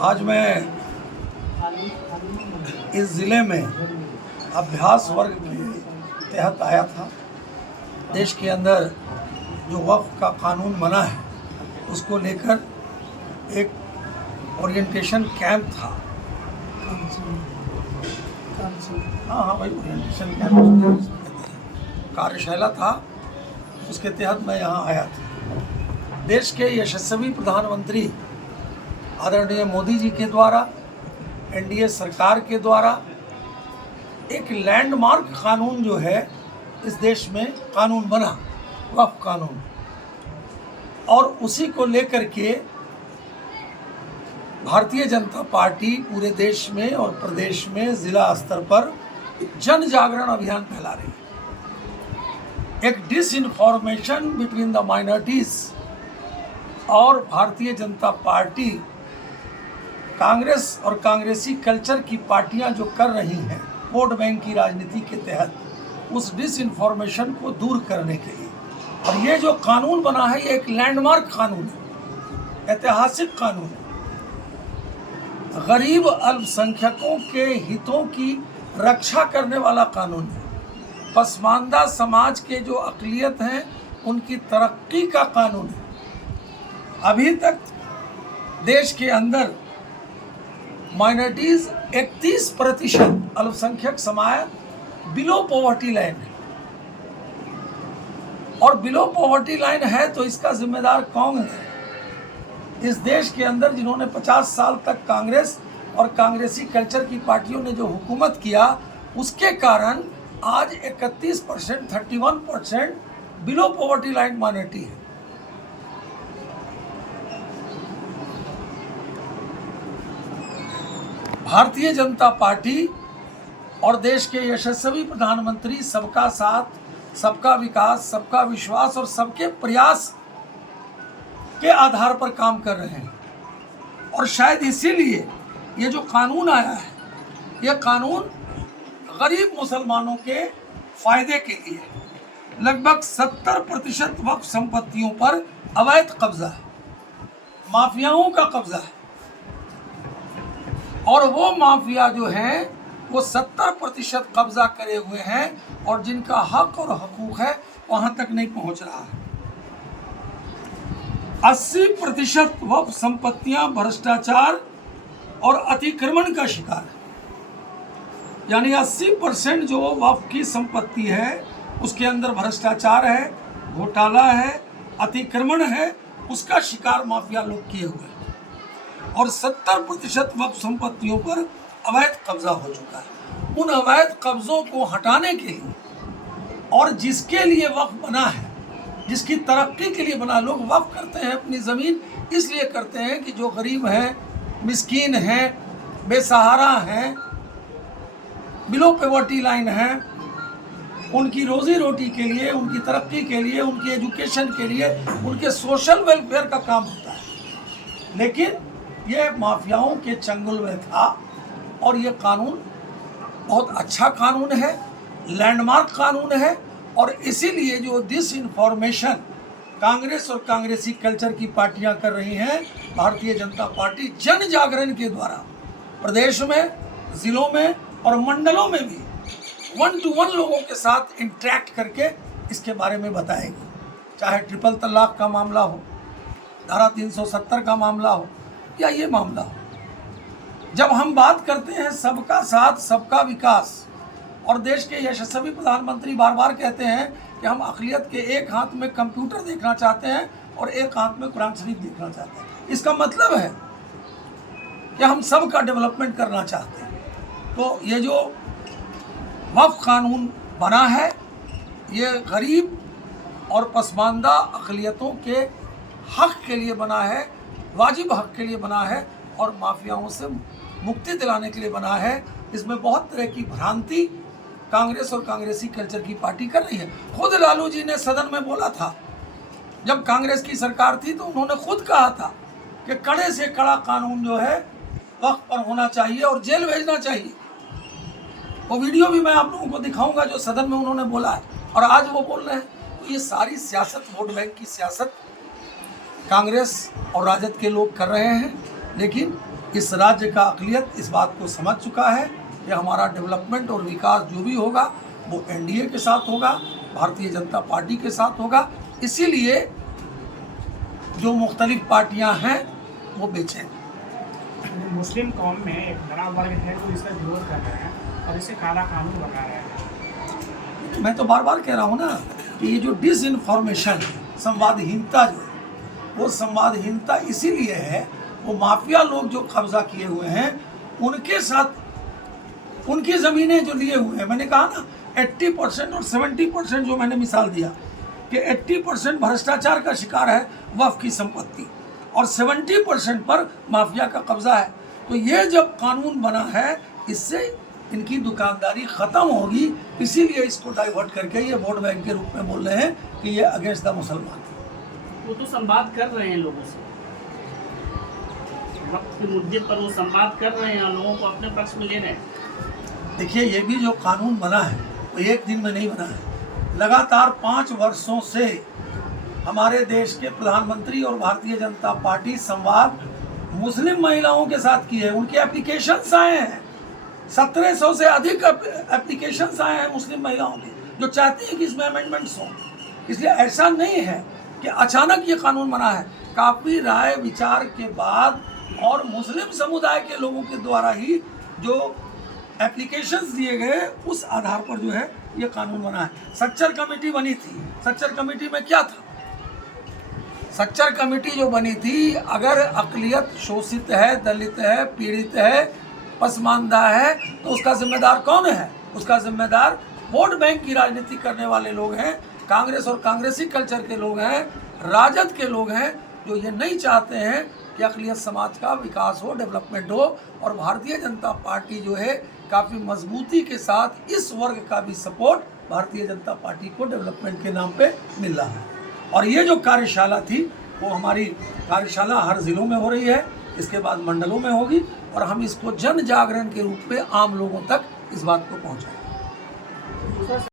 आज मैं इस ज़िले में अभ्यास वर्ग के तहत आया था। देश के अंदर जो वक्फ का कानून बना है उसको लेकर एक ओरिएंटेशन कैंप था। हाँ भाई, ओरिएंटेशन कैंप कार्यशाला था, उसके तहत मैं यहाँ आया था। देश के यशस्वी प्रधानमंत्री आदरणीय मोदी जी के द्वारा, एनडीए सरकार के द्वारा एक लैंडमार्क कानून जो है इस देश में कानून बना, वक्फ कानून, और उसी को लेकर के भारतीय जनता पार्टी पूरे देश में और प्रदेश में जिला स्तर पर जन जागरण अभियान फैला रही है। एक डिसइंफॉर्मेशन बिटवीन द माइनॉरिटीज और भारतीय जनता पार्टी, कांग्रेस और कांग्रेसी कल्चर की पार्टियां जो कर रही हैं वोट बैंक की राजनीति के तहत, उस डिसइंफॉर्मेशन को दूर करने के लिए। और ये जो कानून बना है ये एक लैंडमार्क कानून है, ऐतिहासिक कानून है। गरीब अल्पसंख्यकों के हितों की रक्षा करने वाला कानून है। पसमानदा समाज के जो अक़लियत हैं उनकी तरक्की का कानून है। अभी तक देश के अंदर माइनॉरिटीज़ 31% अल्पसंख्यक समाज बिलो पॉवर्टी लाइन है, और बिलो पॉवर्टी लाइन है तो इसका जिम्मेदार कौन है? इस देश के अंदर जिन्होंने 50 साल तक कांग्रेस और कांग्रेसी कल्चर की पार्टियों ने जो हुकूमत किया, उसके कारण आज 31%, 31% बिलो पॉवर्टी लाइन माइनॉरिटी है। भारतीय जनता पार्टी और देश के यशस्वी प्रधानमंत्री सबका साथ, सबका विकास, सबका विश्वास और सबके प्रयास के आधार पर काम कर रहे हैं। और शायद इसीलिए ये जो कानून आया है, ये कानून गरीब मुसलमानों के फायदे के लिए। लगभग 70% वक्फ संपत्तियों पर अवैध कब्जा है, माफियाओं का कब्जा है, और वो माफिया जो हैं वो 70% कब्जा करे हुए हैं, और जिनका हक और हकूक है वहां तक नहीं पहुंच रहा है। 80% वक्फ संपत्तियां भ्रष्टाचार और अतिक्रमण का शिकार है। यानी 80% जो वक्फ की संपत्ति है उसके अंदर भ्रष्टाचार है, घोटाला है, अतिक्रमण है, उसका शिकार माफिया लोग किए हुए हैं। और 70% वक्फ संपत्तियों पर अवैध कब्जा हो चुका है। उन अवैध कब्जों को हटाने के लिए, और जिसके लिए वक्फ बना है, जिसकी तरक्की के लिए बना, लोग वक्फ करते हैं अपनी ज़मीन इसलिए करते हैं कि जो गरीब हैं, मिस्कीन हैं, बेसहारा हैं, बिलो पॉवर्टी लाइन हैं, उनकी रोज़ी रोटी के लिए, उनकी तरक्की के लिए, उनकी एजुकेशन के लिए, उनके सोशल वेलफेयर का काम होता है। लेकिन ये माफियाओं के चंगुल में था, और ये कानून बहुत अच्छा कानून है, लैंडमार्क कानून है। और इसीलिए जो डिसइंफॉर्मेशन कांग्रेस और कांग्रेसी कल्चर की पार्टियां कर रही हैं, भारतीय जनता पार्टी जन जागरण के द्वारा प्रदेश में, ज़िलों में और मंडलों में भी 1-to-1 लोगों के साथ इंटरेक्ट करके इसके बारे में बताएगी। चाहे ट्रिपल तलाक का मामला हो, धारा 370 का मामला हो, या ये मामला हो। जब हम बात करते हैं सबका साथ, सबका विकास, और देश के यशस्वी प्रधानमंत्री बार बार कहते हैं कि हम अक़लियत के एक हाथ में कंप्यूटर देखना चाहते हैं और एक हाथ में कुरान शरीफ देखना चाहते हैं, इसका मतलब है कि हम सबका डेवलपमेंट करना चाहते हैं। तो ये जो वक्फ कानून बना है, ये गरीब और पसमानदा अक़लियतों के हक़ के लिए बना है, वाजिब हक़ के लिए बना है, और माफियाओं से मुक्ति दिलाने के लिए बना है। इसमें बहुत तरह की भ्रांति कांग्रेस और कांग्रेसी कल्चर की पार्टी कर रही है। खुद लालू जी ने सदन में बोला था, जब कांग्रेस की सरकार थी तो उन्होंने खुद कहा था कि कड़े से कड़ा कानून जो है वक्त पर होना चाहिए और जेल भेजना चाहिए। वो वीडियो भी मैं आप लोगों को दिखाऊंगा जो सदन में उन्होंने बोला है, और आज वो बोल रहे हैं। तो ये सारी सियासत, वोट बैंक की सियासत कांग्रेस और राजद के लोग कर रहे हैं, लेकिन इस राज्य का अक़लियत इस बात को समझ चुका है कि हमारा डेवलपमेंट और विकास जो भी होगा वो एनडीए के साथ होगा, भारतीय जनता पार्टी के साथ होगा। इसीलिए जो मुख्तलिफ पार्टियां हैं वो बेचैन। मुस्लिम कौम में एक बड़ा वर्ग है जो इसका विरोध कर रहे हैं और इसे काला कानून बना रहे हैं। मैं तो बार बार कह रहा हूँ ना कि ये जो डिसइंफॉर्मेशन, संवादहीनता जो है, वो संवादहीनता इसीलिए है, वो माफिया लोग जो कब्जा किए हुए हैं उनके साथ उनकी ज़मीनें जो लिए हुए हैं। मैंने कहा ना 80% और 70% जो मैंने मिसाल दिया कि 80% भ्रष्टाचार का शिकार है वक्फ की संपत्ति और 70% पर माफिया का कब्जा है। तो ये जब कानून बना है इससे इनकी दुकानदारी ख़त्म होगी, इसीलिए इसको डाइवर्ट करके ये वोट बैंक के रूप में बोल रहे हैं कि ये अगेंस्ट द मुसलमान। वो तो संवाद कर रहे हैं लोगों से, वक्त के मुद्दे पर वो संवाद कर रहे हैं और लोगों को अपने पक्ष में ले रहे हैं। देखिए, ये भी जो कानून बना है वो एक दिन में नहीं बना है। लगातार 5 वर्षों से हमारे देश के प्रधानमंत्री और भारतीय जनता पार्टी संवाद मुस्लिम महिलाओं के साथ की है। उनके एप्लीकेशंस आए हैं, 1700 से अधिक एप्लीकेशंस आए हैं मुस्लिम महिलाओं के, जो चाहती हैं कि इसमें अमेंडमेंट्स हों। इसलिए ऐसा नहीं है कि अचानक ये कानून बना है, काफ़ी राय विचार के बाद और मुस्लिम समुदाय के लोगों के द्वारा ही जो एप्लीकेशंस दिए गए उस आधार पर जो है ये कानून बना है। सच्चर कमेटी बनी थी, सच्चर कमेटी में क्या था? सच्चर कमेटी जो बनी थी, अगर अक़लियत शोषित है, दलित है, पीड़ित है, पसमानदा है, तो उसका जिम्मेदार कौन है? उसका जिम्मेदार वोट बैंक की राजनीति करने वाले लोग हैं, कांग्रेस और कांग्रेसी कल्चर के लोग हैं, राजद के लोग हैं, जो ये नहीं चाहते हैं कि अक़लियत समाज का विकास हो, डेवलपमेंट हो। और भारतीय जनता पार्टी जो है काफ़ी मजबूती के साथ इस वर्ग का भी सपोर्ट भारतीय जनता पार्टी को डेवलपमेंट के नाम पे मिल रहा है। और ये जो कार्यशाला थी वो हमारी कार्यशाला हर ज़िलों में हो रही है, इसके बाद मंडलों में होगी और हम इसको जन जागरण के रूप में आम लोगों तक इस बात को पहुँचाएंगे।